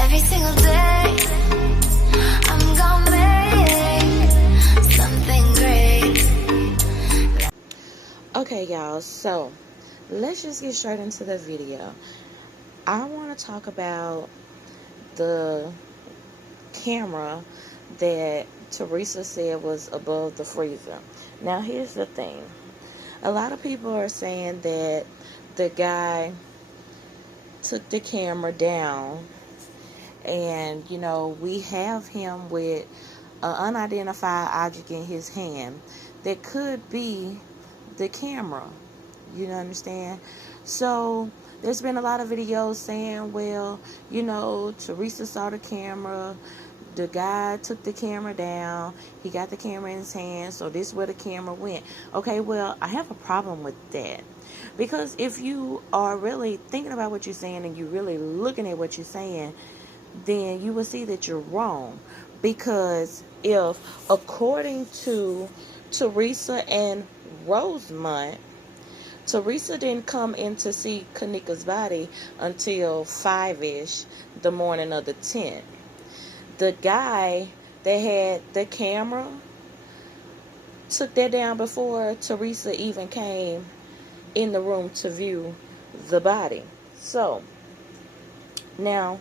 Every single day, I'm gonna make something great. Okay, y'all, so let's just get straight into the video. I want to talk about the camera that Teresa said was above the freezer. Now, here's the thing. A lot of people are saying that the guy took the camera down, and we have him with an unidentified object in his hand that could be the camera. You understand? So there's been a lot of videos saying, well, Teresa saw the camera, the guy took the camera down, he got the camera in his hand, so this is where the camera went. Okay, well, I have a problem with that. Because if you are really thinking about what you're saying and you're really looking at what you're saying, then you will see that you're wrong. Because if, according to Teresa and Rosemont, Teresa didn't come in to see Kenneka's body until 5-ish the morning of the 10th. The guy that had the camera took that down before Teresa even came in the room to view the body. So, now,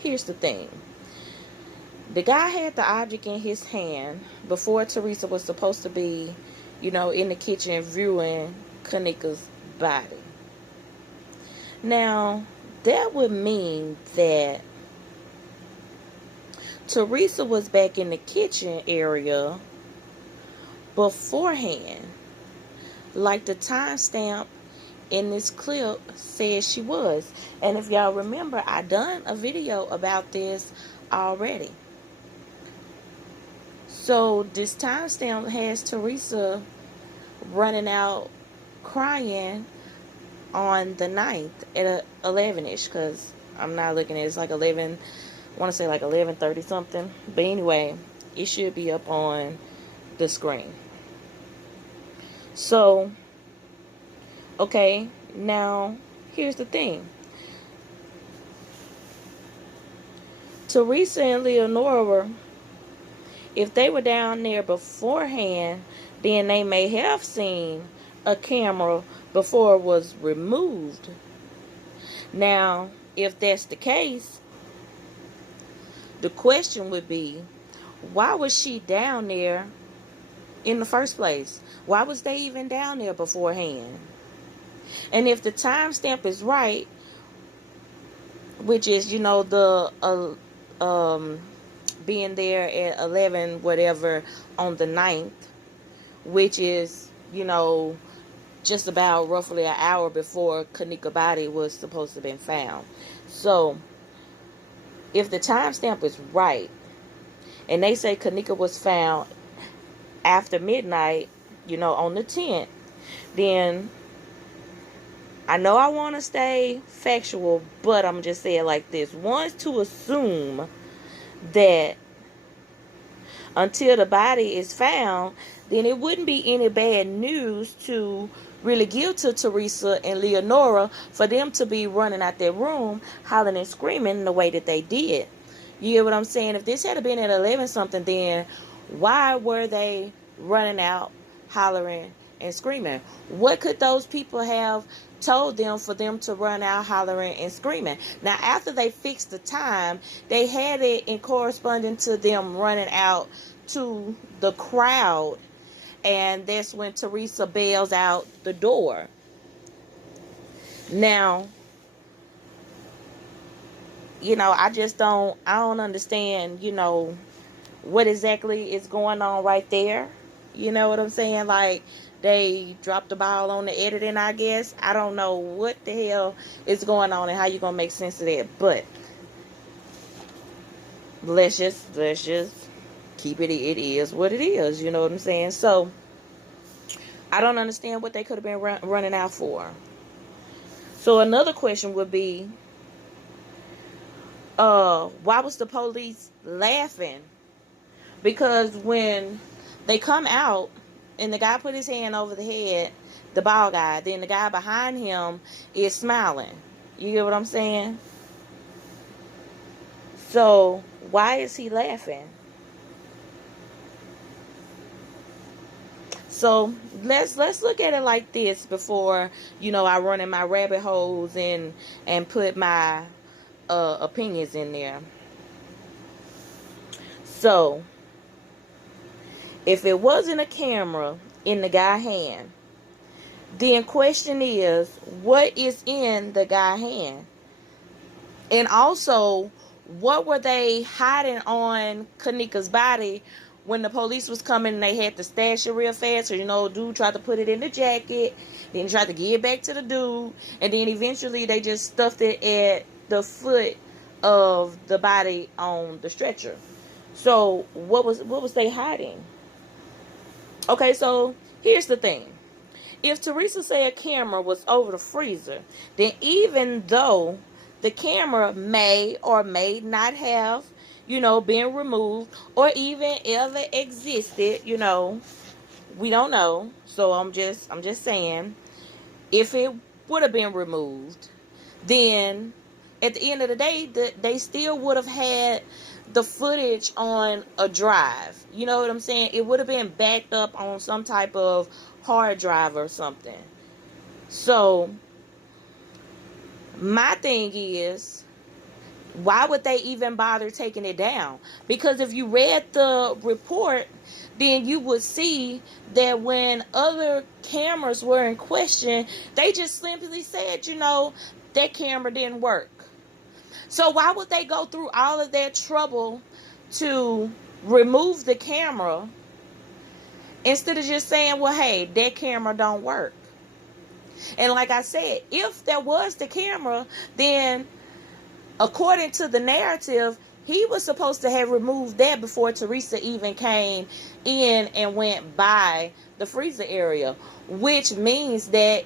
here's the thing. The guy had the object in his hand before Teresa was supposed to be, in the kitchen viewing Kenneka's body. Now, that would mean that Teresa was back in the kitchen area beforehand, like the timestamp in this clip says she was. And if y'all remember, I done a video about this already. So this timestamp has Teresa running out crying on the 9th at 11-ish, because I'm not looking at it. It's like 11, I want to say like 11:30 something. But anyway, it should be up on the screen. So, okay, now here's the thing. Teresa and Leonora, if they were down there beforehand, then they may have seen a camera before it was removed. Now, if that's the case, the question would be, why was she down there in the first place? Why was they even down there beforehand? And if the timestamp is right, which is, the being there at 11 whatever on the 9th, which is, just about roughly an hour before Kenneka's body was supposed to have been found. So, if the timestamp is right, and they say Kenneka was found after midnight, on the 10th, then I know I want to stay factual, but I'm just saying like this. One's to assume that until the body is found, then it wouldn't be any bad news to really give to Teresa and Leonora for them to be running out their room, hollering and screaming the way that they did. You get what I'm saying? If this had been at 11 something, then why were they running out, hollering and screaming? What could those people have told them for them to run out hollering and screaming? Now, after they fixed the time, they had it in corresponding to them running out to the crowd, and that's when Teresa bails out the door. Now, I don't understand, what exactly is going on right there. You know what I'm saying? Like, they dropped the ball on the editing, I guess. I don't know what the hell is going on and how you gonna make sense of that. But let's just keep it. It is what it is. You know what I'm saying? So I don't understand what they could have been running out for. So another question would be, why was the police laughing? Because when they come out and the guy put his hand over the head, the bald guy, then the guy behind him is smiling. You get what I'm saying? So why is he laughing? So let's look at it like this before, I run in my rabbit holes and put my opinions in there. So if it wasn't a camera in the guy's hand, then question is, what is in the guy's hand? And also, what were they hiding on Kenneka's body when the police was coming and they had to stash it real fast? So, dude tried to put it in the jacket, then tried to give it back to the dude, and then eventually they just stuffed it at the foot of the body on the stretcher. So, what was they hiding? Okay, so here's the thing. If Teresa said a camera was over the freezer, then even though the camera may or may not have, been removed or even ever existed, we don't know. So I'm just saying, if it would have been removed, then at the end of the day, they still would have had the footage on a drive. You know what I'm saying? It would have been backed up on some type of hard drive or something. So my thing is, why would they even bother taking it down? Because if you read the report, then you would see that when other cameras were in question, they just simply said, that camera didn't work. So why would they go through all of that trouble to remove the camera instead of just saying, well, hey, that camera don't work? And like I said, if there was the camera, then according to the narrative, he was supposed to have removed that before Teresa even came in and went by the freezer area, which means that,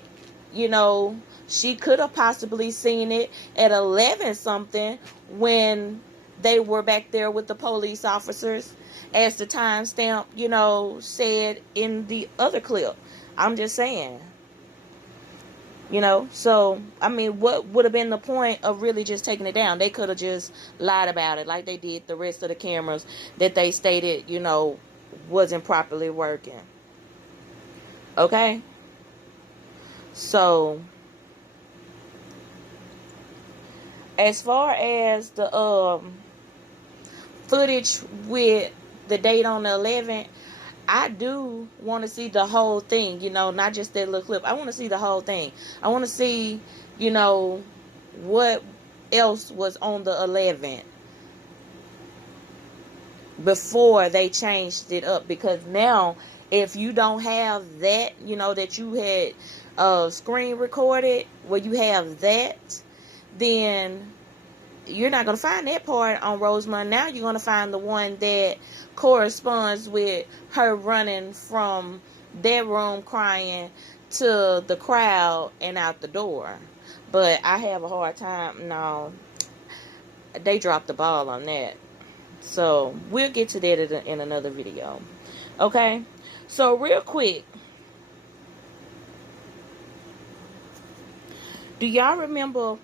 she could have possibly seen it at 11 something when they were back there with the police officers, as the timestamp, said in the other clip. I'm just saying. So, I mean, what would have been the point of really just taking it down? They could have just lied about it like they did the rest of the cameras that they stated, wasn't properly working. Okay? So, as far as the footage with the date on the 11th, I do want to see the whole thing, not just that little clip. I want to see the whole thing. I want to see, what else was on the 11th before they changed it up. Because now, if you don't have that, that you had screen recorded, where you have that, then you're not going to find that part on Rosemont. Now you're going to find the one that corresponds with her running from their room crying to the crowd and out the door. But I have a hard time. No, they dropped the ball on that. So we'll get to that in another video. Okay? So real quick, do y'all remember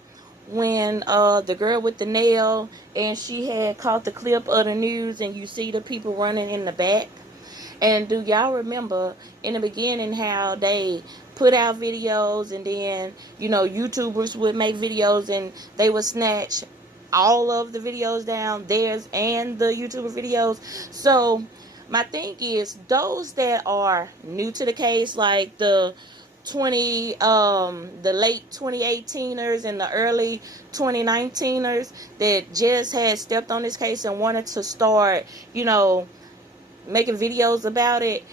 when the girl with the nail, and she had caught the clip of the news, and you see the people running in the back? And do y'all remember in the beginning how they put out videos, and then YouTubers would make videos and they would snatch all of the videos down, theirs and the YouTuber videos? So my thing is, those that are new to the case, like the late 2018ers and the early 2019ers that just had stepped on this case and wanted to start, making videos about it,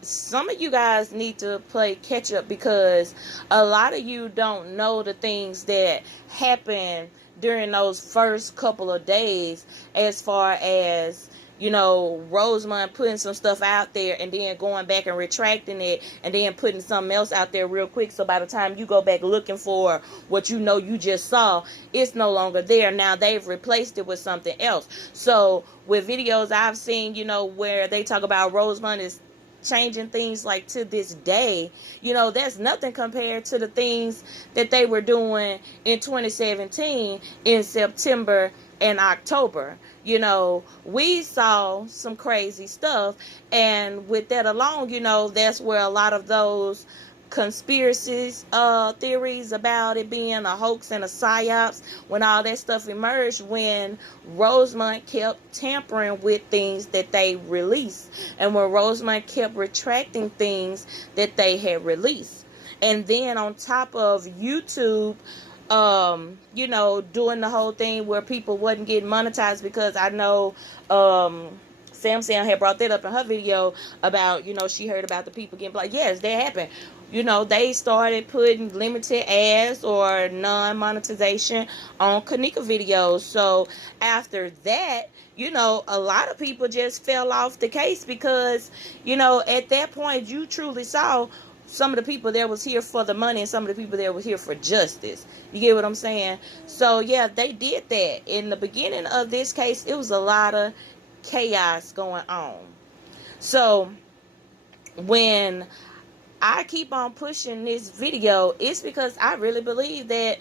some of you guys need to play catch up, because a lot of you don't know the things that happened during those first couple of days, as far as, you know, Rosamond putting some stuff out there and then going back and retracting it and then putting something else out there real quick. So by the time you go back looking for what you know you just saw, it's no longer there. Now they've replaced it with something else. So with videos I've seen, you know, where they talk about Rosamond is changing things like to this day, you know, that's nothing compared to the things that they were doing in 2017 in September and October. You know, we saw some crazy stuff, and with that alone, you know, that's where a lot of those conspiracies theories about it being a hoax and a psyops, when all that stuff emerged, when Rosamond kept tampering with things that they released, and when Rosamond kept retracting things that they had released. And then on top of YouTube, you know, doing the whole thing where people wasn't getting monetized, because I know Sam had brought that up in her video about, you know, she heard about the people getting blocked. Yes, that happened. You know, they started putting limited ads or non-monetization on Kenneka videos. So after that, you know, a lot of people just fell off the case, because, you know, at that point you truly saw some of the people there was here for the money and some of the people there was here for justice. You get what I'm saying? So yeah, they did that. In the beginning of this case, it was a lot of chaos going on. So when I keep on pushing this video, it's because I really believe that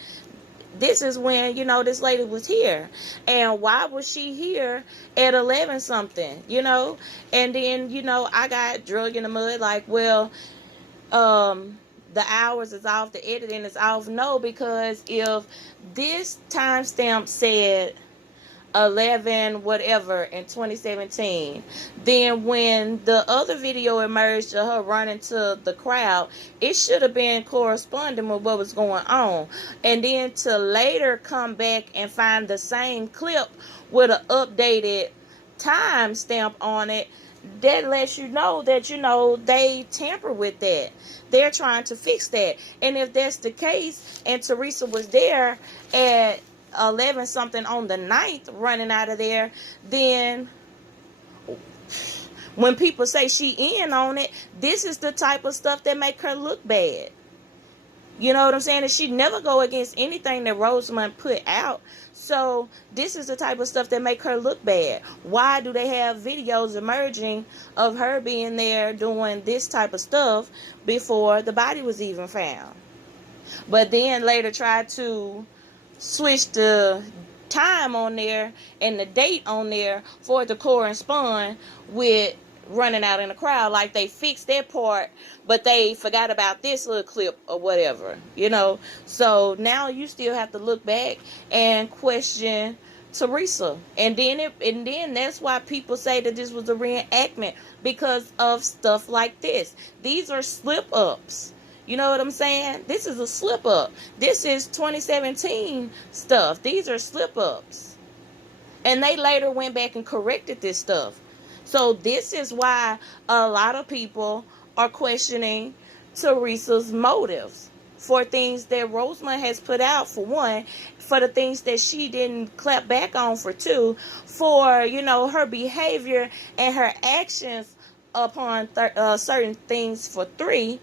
this is when, you know, this lady was here. And why was she here at 11 something, you know? And then, you know, I got drug in the mud like, well, the hours is off, the editing is off. No, because if this timestamp said 11 whatever in 2017, then when the other video emerged of her running to the crowd, it should have been corresponding with what was going on. And then to later come back and find the same clip with an updated timestamp on it, that lets you know that, you know, they tamper with that. They're trying to fix that. And if that's the case, and Teresa was there at 11 something on the 9th running out of there, then when people say she in on it, this is the type of stuff that make her look bad. You know what I'm saying? And she never go against anything that Rosamond put out. So this is the type of stuff that make her look bad. Why do they have videos emerging of her being there doing this type of stuff before the body was even found? But then later tried to switch the time on there and the date on there for it to correspond with running out in the crowd. Like they fixed that part, but they forgot about this little clip or whatever, you know. So now you still have to look back and question Teresa. And then that's why people say that this was a reenactment, because of stuff like this. These are slip ups. You know what I'm saying? This is a slip up. This is 2017 stuff. These are slip ups. And they later went back and corrected this stuff. So this is why a lot of people are questioning Teresa's motives for things that Rosamond has put out, for one, for the things that she didn't clap back on, for two, for, you know, her behavior and her actions upon certain things, for three.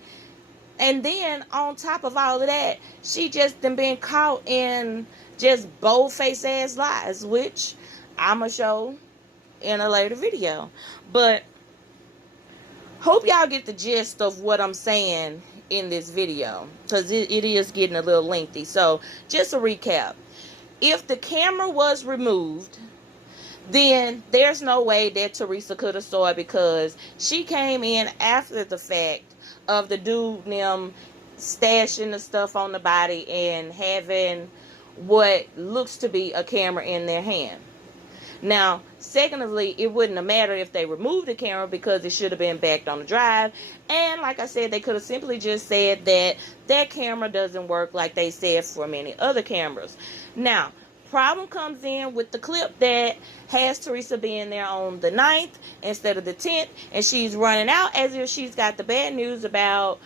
And then on top of all of that, she just been caught in just bold-faced ass lies, which I'ma show in a later video. But hope y'all get the gist of what I'm saying in this video, because it is getting a little lengthy. So just a recap: if the camera was removed, then there's no way that Teresa could have saw it, because she came in after the fact of the dude them stashing the stuff on the body and having what looks to be a camera in their hand. Now, secondly, it wouldn't have mattered if they removed the camera, because it should have been backed on the drive. And like I said, they could have simply just said that that camera doesn't work, like they said for many other cameras. Now, problem comes in with the clip that has Teresa being there on the 9th instead of the 10th, and she's running out as if she's got the bad news about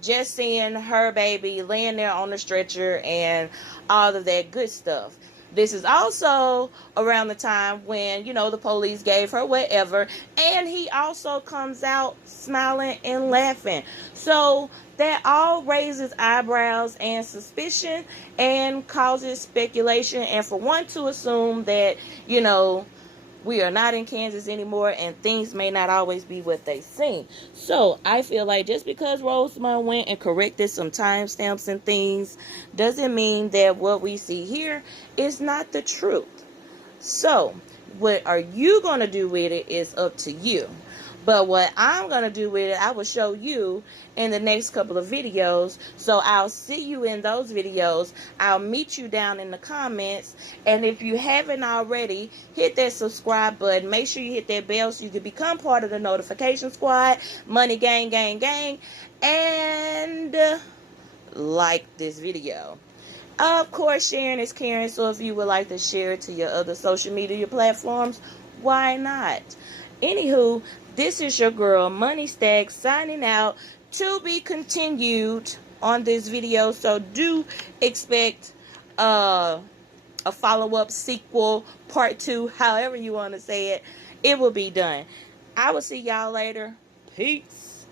just seeing her baby laying there on the stretcher and all of that good stuff. This is also around the time when, you know, the police gave her whatever, and he also comes out smiling and laughing. So that all raises eyebrows and suspicion and causes speculation, and for one to assume that, you know, we are not in Kansas anymore and things may not always be what they seem. So I feel like just because Rosemont went and corrected some timestamps and things doesn't mean that what we see here is not the truth. So what are you going to do with it is up to you. But what I'm going to do with it, I will show you in the next couple of videos. So I'll see you in those videos. I'll meet you down in the comments. And if you haven't already, hit that subscribe button. Make sure you hit that bell so you can become part of the notification squad. Money gang, gang, gang. And like this video. Of course, sharing is caring. So if you would like to share it to your other social media platforms, why not? Anywho, this is your girl MoniStackz signing out. To be continued on this video. So do expect a follow-up, sequel, part 2, however you want to say it. It will be done. I will see y'all later. Peace.